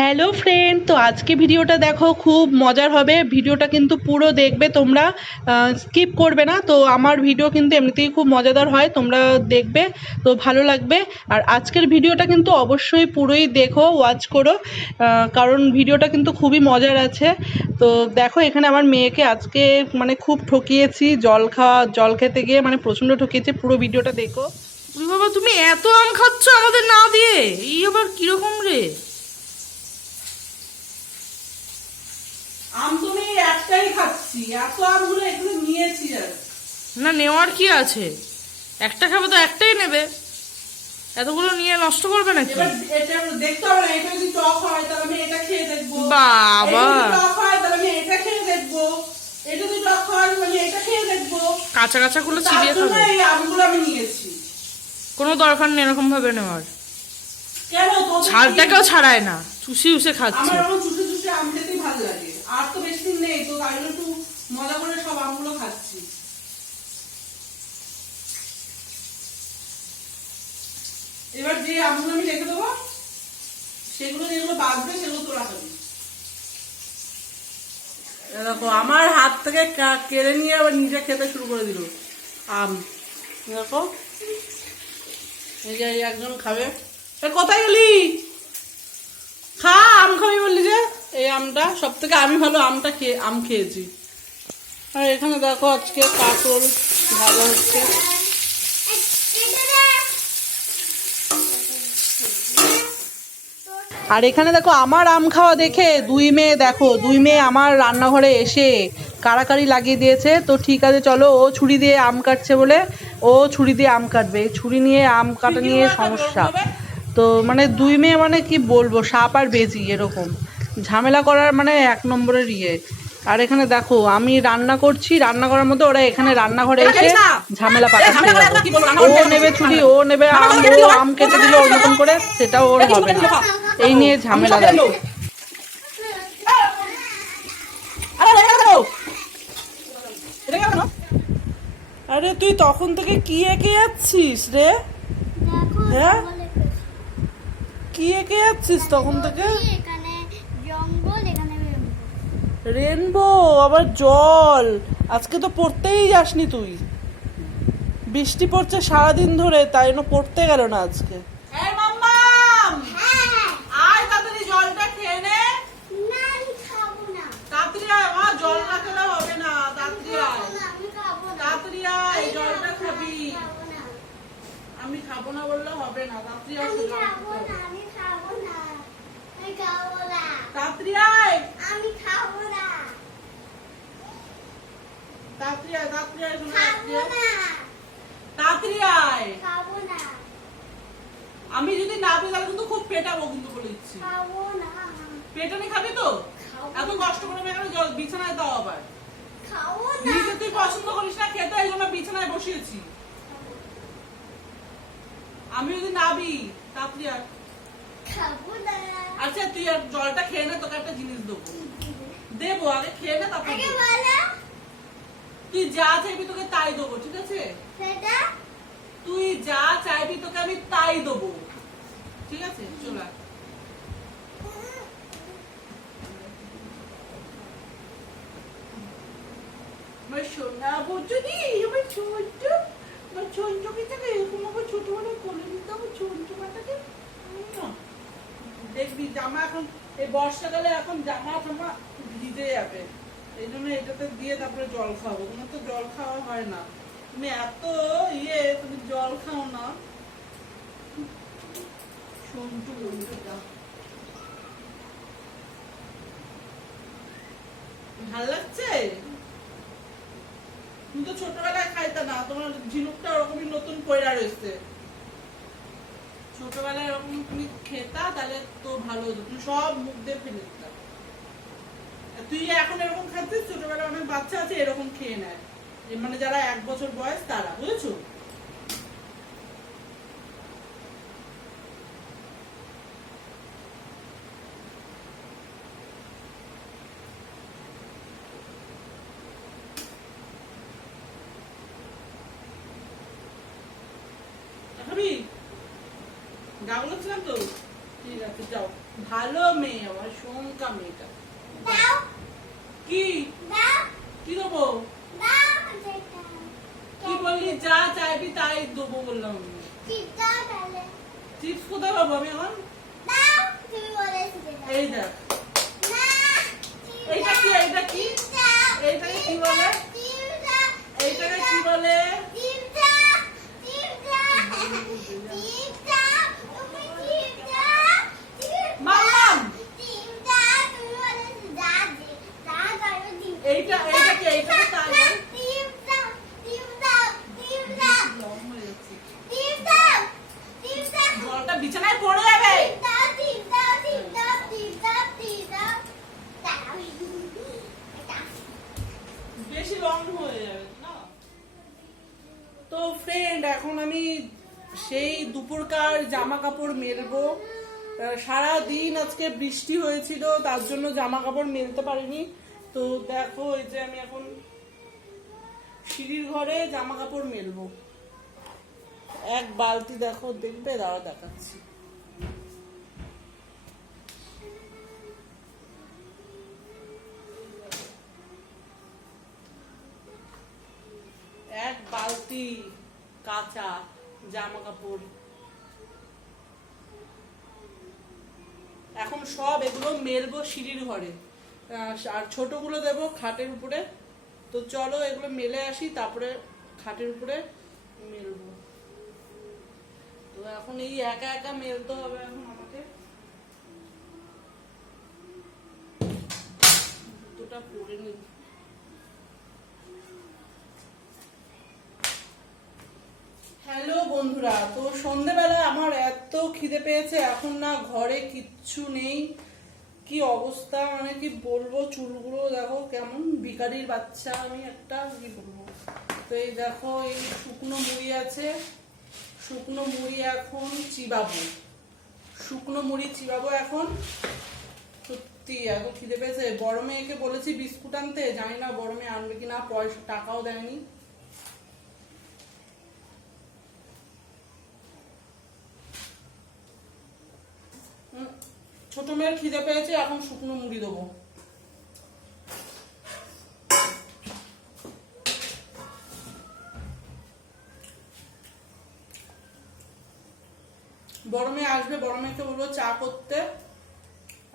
Hello friend তো আজকে ভিডিওটা দেখো, খুব মজার হবে। ভিডিওটা কিন্তু পুরো দেখবে তোমরা। স্কিপ করবে না। তো আমার ভিডিও কিন্তু এমনিতেই খুব মজাদার হয়, তোমরা দেখবে। তো ভালো লাগবে। আর আজকের ভিডিওটা কিন্তু অবশ্যই পুরোই দেখো ওয়াচ করো। কারণ ভিডিওটা কিন্তু খুবই মজার আছে। তো দেখো, এখানে আমার মেয়েকে আজকে মানে খুব ঠকিয়েছি। জল খাওয়া, জল খেতে গিয়ে মানে প্রচণ্ড ঠকিয়েছি। পুরো ভিডিওটা দেখো। বাবা, তুমি এত আম খাচ্ছ আমাদের না দিয়ে? এই আবার কীরকম রে? আম তো আমি একটাই খাচ্ছি। এত আমগুলো এগুলো নিয়েছি আর। না নেওয়ার কি আছে? একটা খাবে তো একটাই নেবে। এতগুলো নিয়ে নষ্ট করবে নাকি? এটা দেখতে হবে না এটা যদি টক হয় তাহলে আমি এটা খেয়ে দেখব। বাবা। টক হয় তাহলে আমি এটা খেয়ে দেখব। এটা যদি টক হয় আমি এটা খেয়ে দেখব। কাঁচা কাঁচা গুলো চিবিয়ে খাবে। এই আমগুলো আমি নিয়েছি। কোনো দরকার নেই এরকম ভাবে নেওয়ার। কেন? তোদের কি- ছাড়টাকেও ছাড়ায় না। চুষি উষে খাচ্ছে। আমার চুষে চুষে আম খেতেই ভালো লাগে আর তো বেশি দিন নেই, তো তাই একটু মজা করে সব আমগুলো খাচ্ছি। এবার যে আমগুলো আমি রেখে দেবো, সেগুলো যেগুলো বাঁচবে সেগুলো তোলা খাবি দেখো, আমার হাত থেকে কেড়ে নিয়ে আবার নিজে খেতে শুরু করে দিল। আম দেখো। একজন খাবে। কোথায় গেলি? খা, আম খাবি বললি যে। এই আমটা সব থেকে আমি ভালো আমটা খেয়ে আম খেয়েছি। আর এখানে দেখো আজকে কাতল ভালো হচ্ছে। আর এখানে দেখো আমার আম খাওয়া দেখে দুই মেয়ে দেখো দুই মেয়ে আমার রান্নাঘরে এসে কাড়াকাড়ি লাগিয়ে দিয়েছে। তো ঠিক আছে চলো ও ছুরি দিয়ে আম কাটছে বলে ও ছুরি দিয়ে আম কাটবে। ছুরি নিয়ে আম কাটা নিয়ে সমস্যা। তো মানে দুই মেয়ে মানে কি বলব সাপ আর বেজি এরকম। ঝামেলা করার মানে এক নম্বরের ইয়ে। আর এখানে দেখো আমি রান্না করছি রান্না করার মধ্যে ওরা এখানে রান্নাঘরে এসে ঝামেলা পাকাচ্ছে। ও নেবে ছুরি ও নেবে আম ও আম কেটে দিল ওর মতন করে সেটা ওর হবে না। এই নিয়ে ঝামেলা দেখো আরে তুই তখন থেকে কি এঁকে যাচ্ছিস রে? হ্যাঁ? কি এঁকে যাচ্ছিস তখন থেকে? রেনবো আবার জল। আজকে তো পড়তেই যাসনি তুই। বৃষ্টি পড়ছে সারাদিন ধরে তাই জন্য পড়তে গেল না আজকে। আমি খাব না। তাড়াতাড়ি আয় মা জল না খেলে হবে না। তাড়াতাড়ি আমি খাব না তাড়াতাড়ি আয় জলটা। খাবি খাব না আমি খাব না। বললে হবে না আয় আমি খাব না। হবে। আমি খাব না আমি খাব না তাড়াতাড়ি আয়। আমি খাব না। তাড়াতাড়ি আয় তাড়াতাড়ি আয় শোনা খাব না। তাড়াতাড়ি আয়। খাব না। আমি যদি না পেয়ে তাহলে কিন্তু খুব পেটাবো কিন্তু বলে দিচ্ছি। খাব না। পেটানি খাবি তো? এত কষ্ট করে আমি জল বিছানায় দাও আবার। খাব না। নিজে তুই পছন্দ করিস না খেতে এই জন্য বিছানায় বসিয়েছি। আমি যদি নাবি তাড়াতাড়ি আয়। খাব না। আচ্ছা তুই আর জলটা খেয়ে নে তোকে একটা জিনিস দেবো। দেবো আগে খেয়ে নে তারপর তুই যা চাইবি তোকে তাই দেবো ঠিক আছে? তুই যা চাইবি তোকে আমি তাই দেবো। ঠিক আছে? চল। আমার সোনা বচুনি আমার ছোট্ট আমার ছোট্ট পিতাকে এরকম আমার ছোট বলে কোলে নিতে আমার ছোট্ট দেখবি জামা এখন, এই বর্ষাকালে এখন জামা টামা ভিজে যাবে। এই জন্য এটাতে দিয়ে তারপরে জল খাব তোমার তো জল খাওয়া হয় না। তুমি এত ইয়ে তুমি জল খাও না। সন্টু বন্ধুটা। ভালো লাগছে? তুমি তো ছোটবেলায় খাইতে না, তোমার ঝিনুকটা ওরকমই নতুন পয়রা রয়েছে ছোটবেলায় এরকম তুমি খেতা, তাহলে তো ভালো হতো। তুমি সব মুখ দিয়ে ফেলে দিতাম তুই এখন এরকম খাচ্ছিস, ছোটবেলায় অনেক বাচ্চা আছে, এরকম খেয়ে নেয়। মানে যারা এক বছর বয়স, তারা, বুঝেছ? বলেছিলাম তো? ঠিক আছে যাও। ভালো মেয়ে আমার শঙ্কা মেয়েটা। কি? কি দেবো? কি বললি? যা চাইবি তাই দেবো বললাম। চিপস কোথায় পাবো আমি এখন। এই দেখ। এইটা কি? এইটা কি? এইটাকে কি বলে? এইটাকে কি বলে চিপটা চিপটা চিপটা তুমি চিপটা চিপটা মামাম চিপটা তুমি বলেছিলে দা দে দা দাও চিপটা এইটা এইটা কি এইটাকে তাই বল চিপটা চিপটা চিপটা লং হয়ে যাচ্ছে। চিপটা চিপটা জলটা বিছানায় পড়ে যাবে চিপটা চিপটা চিপটা চিপটা চিপটা দাও এটা বেশি লং হয়ে যাবে না তো ফ্রেন্ড এখন আমি সেই দুপুরকার জামা কাপড় মেলবো। সারা দিন আজকে বৃষ্টি হয়েছিল, তার জন্য জামা কাপড় মেলতে পারিনি। তো দেখো, এই যে আমি এখন সিঁড়ির ঘরে জামা কাপড় মেলবো। এক বালতি দেখো, দেখবে, দাঁড়া দেখাচ্ছি। এক বালতি। কাঁচা জামা কাপড় এখন সব এগুলো মেলবো সিঁড়ির ঘরে। আর ছোটগুলো দেবো খাটের উপরে। তো চলো এগুলো মেলে আসি, তারপরে খাটের উপরে মেলবো। তো এখন এই একা একা মেলতে হবে এখন আমাকে। জুতোটা পরে নিই হ্যালো বন্ধুরা, তো সন্ধেবেলা আমার এত খিদে পেয়েছে, এখন না ঘরে কিচ্ছু নেই। কি অবস্থা? মানে কি বলব, চুলগুলো দেখো কেমন ভিখারির বাচ্চা, আমি একটা কি বলব? তো এই দেখো, এই শুকনো মুড়ি আছে। শুকনো মুড়ি এখন চিবাবো। শুকনো মুড়ি চিবাবো এখন। সত্যি, এত খিদে পেয়েছে। বড় মেয়েকে বলেছি বিস্কুট আনতে, জানি না বড় মেয়ে আনবে কিনা, পয়সা, টাকাও দেয়নি। ছোট খিদে পেয়েছে, এখন শুকনো মুড়ি দেবো। বড় মেয়ে আসবে বড় মেয়েকে বলব চা করতে।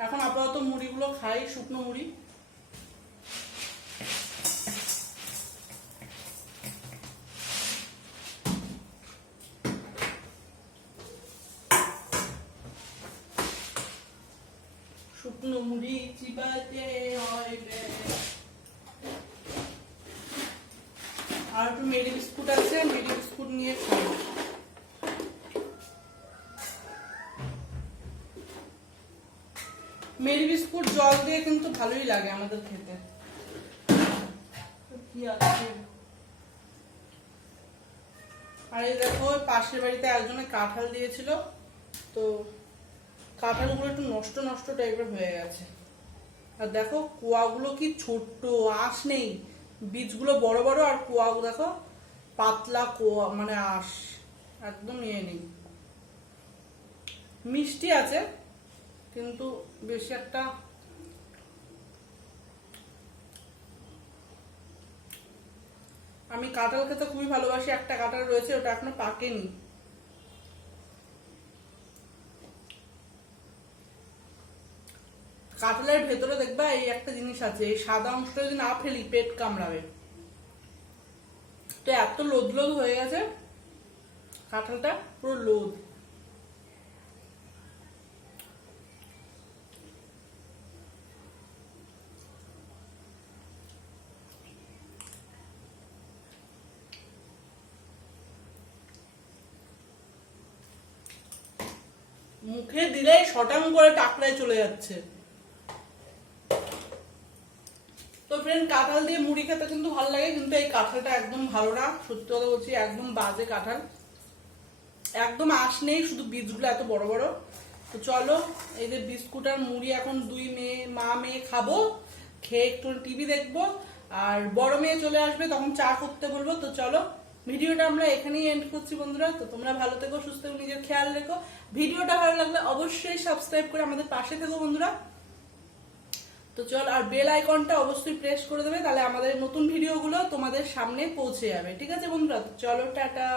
এখন আপাতত মুড়িগুলো খাই, শুকনো মুড়ি। আর একটু মেরি বিস্কুট আছে, মেরি বিস্কুট নিয়ে মেরি বিস্কুট জল দিয়ে কিন্তু ভালোই লাগে আমাদের খেতে। কি আছে? আর এই দেখো পাশের বাড়িতে একজনে কাঁঠাল দিয়েছিল, তো কাঁঠালগুলো একটু নষ্ট নষ্ট টাইপের হয়ে গেছে। আর দেখো, কুয়াগুলো কি ছোট্ট, আঁশ নেই। বীজগুলো বড় বড়, আর কুয়াগুলো দেখো, পাতলা কুয়া মানে আঁশ, একদম ইয়ে নেই। মিষ্টি আছে, কিন্তু বেশি একটা আমি কাঁঠাল খেতে খুবই ভালোবাসি, একটা কাঁঠাল রয়েছে, ওটা এখনও পাকেনি। কাঁঠালের ভেতরে দেখবা এই একটা জিনিস আছে, এই সাদা অংশটা যদি না ফেলি, পেট কামড়াবে। তো এত লোদ লোদ হয়ে গেছে, কাঁঠালটা পুরো লোদ। মুখে দিলেই শটাং করে টাকলায় চলে যাচ্ছে তো ফ্রেন্ড কাঁঠাল দিয়ে মুড়ি খেতে কিন্তু ভালো লাগে, কিন্তু এই কাঁঠালটা একদম ভালো না। সত্যি কথা বলছি, একদম বাজে কাঁঠাল। একদম আঁশ নেই, শুধু বীজগুলো এত বড় বড়। তো চলো, এই যে বিস্কুট আর মুড়ি এখন দুই মেয়ে, মা মেয়ে খাব, খেয়ে একটু টিভি দেখব, আর বড় মেয়ে চলে আসবে, তখন চা করতে বলব। তো চলো, ভিডিওটা আমরা এখানেই এন্ড করছি বন্ধুরা। তো তোমরা ভালো থেকো, সুস্থ থেকো, নিজের খেয়াল রেখো। ভিডিওটা ভালো লাগলে অবশ্যই সাবস্ক্রাইব করে আমাদের পাশে থেকো বন্ধুরা। তো চল, আর বেল আইকনটা অবশ্যই প্রেস করে দেবে, তাহলে আমাদের নতুন ভিডিওগুলো তোমাদের সামনে পৌঁছে যাবে। ঠিক আছে বন্ধুরা? চলো, টাটা।